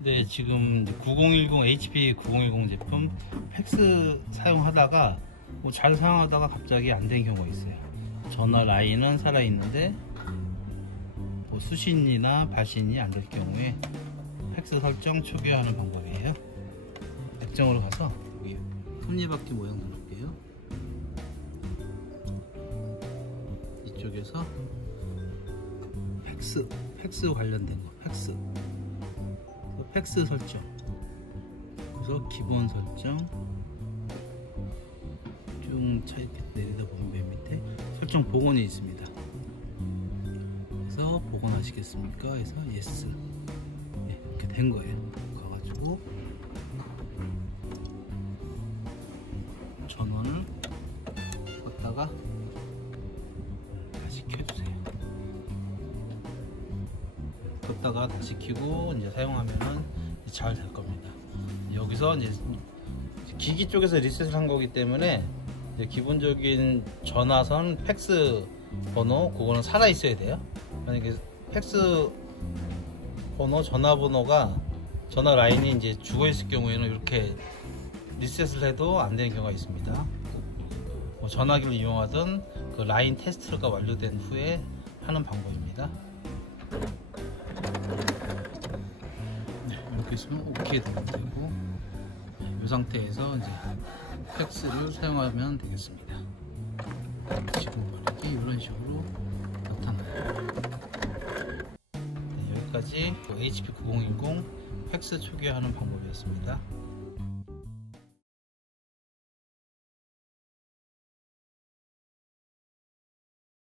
네, 지금 9010 HP 9010 제품 팩스 사용하다가 잘 사용하다가 갑자기 안 되는 경우가 있어요. 전화 라인은 살아있는데 수신이나 발신이 안 될 경우에 팩스 설정 초기화하는 방법이에요. 액정으로 가서 여기 톱니바퀴 모양 누를게요. 이쪽에서 팩스 관련된 거, 팩스 설정, 그래서 기본 설정 쭉 이렇게 내리다 보면 맨 밑에 설정 복원이 있습니다. 그래서 복원하시겠습니까? 해서 예스. 네, 이렇게 된 거예요. 가가지고 전원을 껐다가 다시 켜주세요. 껐다가 다시 켜고 이제 사용하면은 잘 될 겁니다. 여기서 이제 기기 쪽에서 리셋을 한 거기 때문에 이제 기본적인 전화선 팩스 번호 그거는 살아 있어야 돼요. 만약에 팩스 번호 전화번호가 전화 라인이 이제 죽어 있을 경우에는 이렇게 리셋을 해도 안 되는 경우가 있습니다. 전화기를 이용하든 그 라인 테스트가 완료된 후에 하는 방법입니다. 이렇게 있으면 오케이 되면 되고, 이 상태에서 이제 팩스를 사용하면 되겠습니다. 지금 말하기 이런 식으로 나타나요. 네, 여기까지 HP 9010 팩스 초기화하는 방법이었습니다.